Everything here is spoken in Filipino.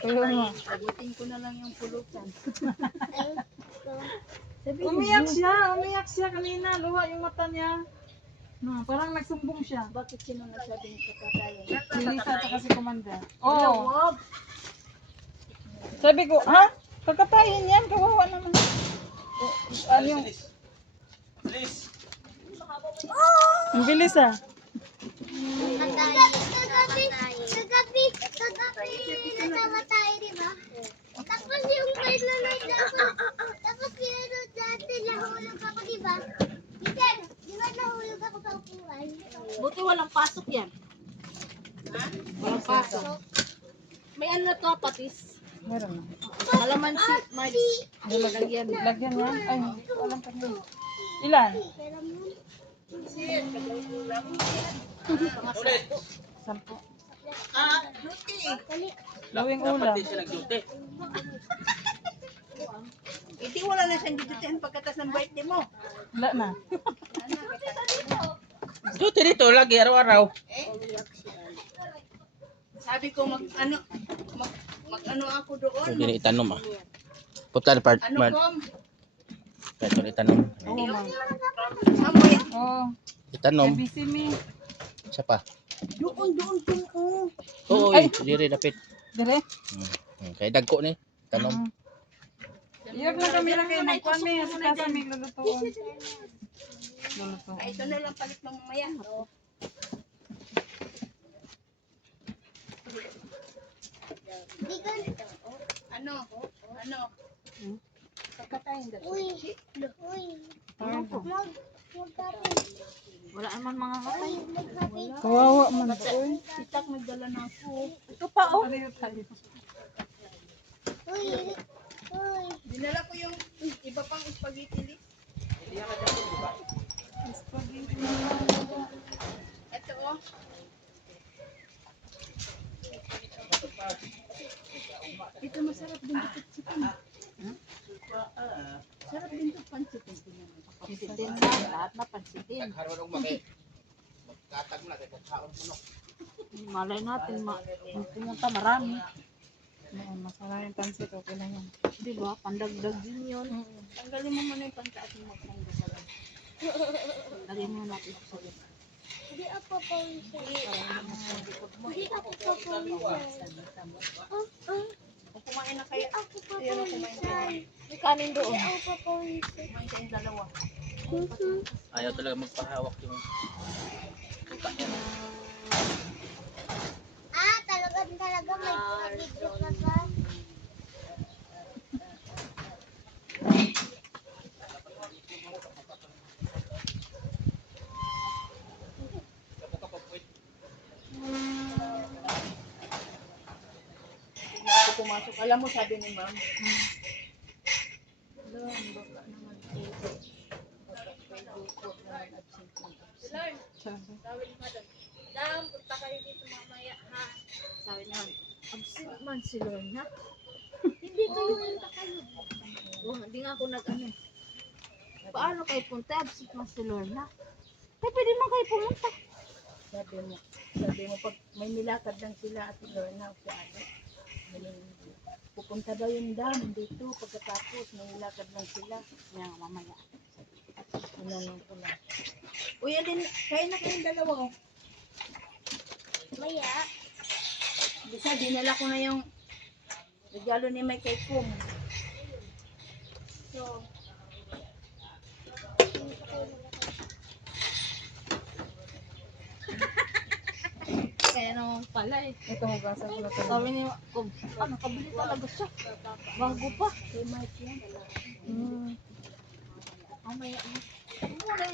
Kaya nga. Sagutin ko na lang yung pulutan. Umiyak siya kanina. Luha yung mata niya. No, parang nagsumbong siya. Bakit sino nagsabing kakatayin? Si Lisa at si Commander. Oo. Sabi ko, ha? Kakatayin yan? Kawawa naman. Ano yung... Bilis! Ang bilis ah. Kagabi, nagkamatay, di ba? Tapos yung may lunod ako, tapos pinunod natin, nahulog ako, di ba? Minsan, di ba nahulog ako sa upuan? Buti walang pasok yan. Walang pasok. May ano na to, patis. Meron na. Kalamansi, Marge. Lagyan. Lagyan niya? Ay, walang kanya. Ilan? Ulit! 10. Luti. Gawing ulam. Dapat din siya nag-duty. Hindi wala na siyang dudutihan pagkatas ng birthday mo. Wala na. Duty dito lagi, araw-araw. Sabi ko mag ano ako doon. Hindi itanom ah. Putal part. Ano kom? Ito itanom. Oo, ma'am. Samoy. Oo. Itanom. busy me. Isa pa. Doon kung Oo, Ay! diri dapit. Dire? Kay dagko ni. Tanom. Iyag lang kami na kayo. Magkuhan may. Kasi kami lulutuan. Lulutuan. Ay, ito na lang palit ng mamaya. Ano? Ano? Kakatayin daw. Uy, Wala naman mga katay. Kawawa man. Uy. Itak nagdala na ako. Ito pa oh. Pareho tayo. uy, uy. Dinala ko yung iba pang spaghetti. Ito oh. Ito masarap din ito chicken. Sarap din ito pansitin. Pansitin na, lahat na pansitin. Harunong maki. Magkatag mo na kay pagkaon mo. Malay natin, pumunta marami. Masarap yung pansit. Okay na yan. Di ba? Pandagdag din yun. Tanggalin mo muna yung pansa at yung magtanggal sa lang. Lagyan mo natin sa loob. Hindi ako pawisan. Hindi ako pawisan. Kung kumain na kayo, Ako pawisan. may kanin doon. Ako pawisan. Kumain kayong dalawa. Ayaw talaga magpahawak yung Talaga may video ka ba? Ako pumasok. Alam mo, sabi ni ma'am. Alam, baka naman ito. Facebook naman absent ng absent. Sabi ni madam, Dam, punta kayo dito mamaya ha. Sabi niya, absent man si Lorna. Hindi kayo punta kayo. Oh, hindi nga ako nag-ano. Paano kayo punta? Absent man si Lorna. Kaya pwede man kayo pumunta. Sabi mo, pag may nilakad lang sila at Lorna o si Ate, pupunta daw yung dam dito pagkatapos may nilakad lang sila. Kaya nga mamaya. Ano lang ko lang. Uy, alin, kain na kayong dalawa. Maya. Bisa, dinala ko na yung regalo ni May kay Kung. So, kaya naman pala eh. Ito hugasan ko na ito. Sabi ni Kung, nakabili talaga siya. Bago pa. Kay Mike yan. Mamaya. Muna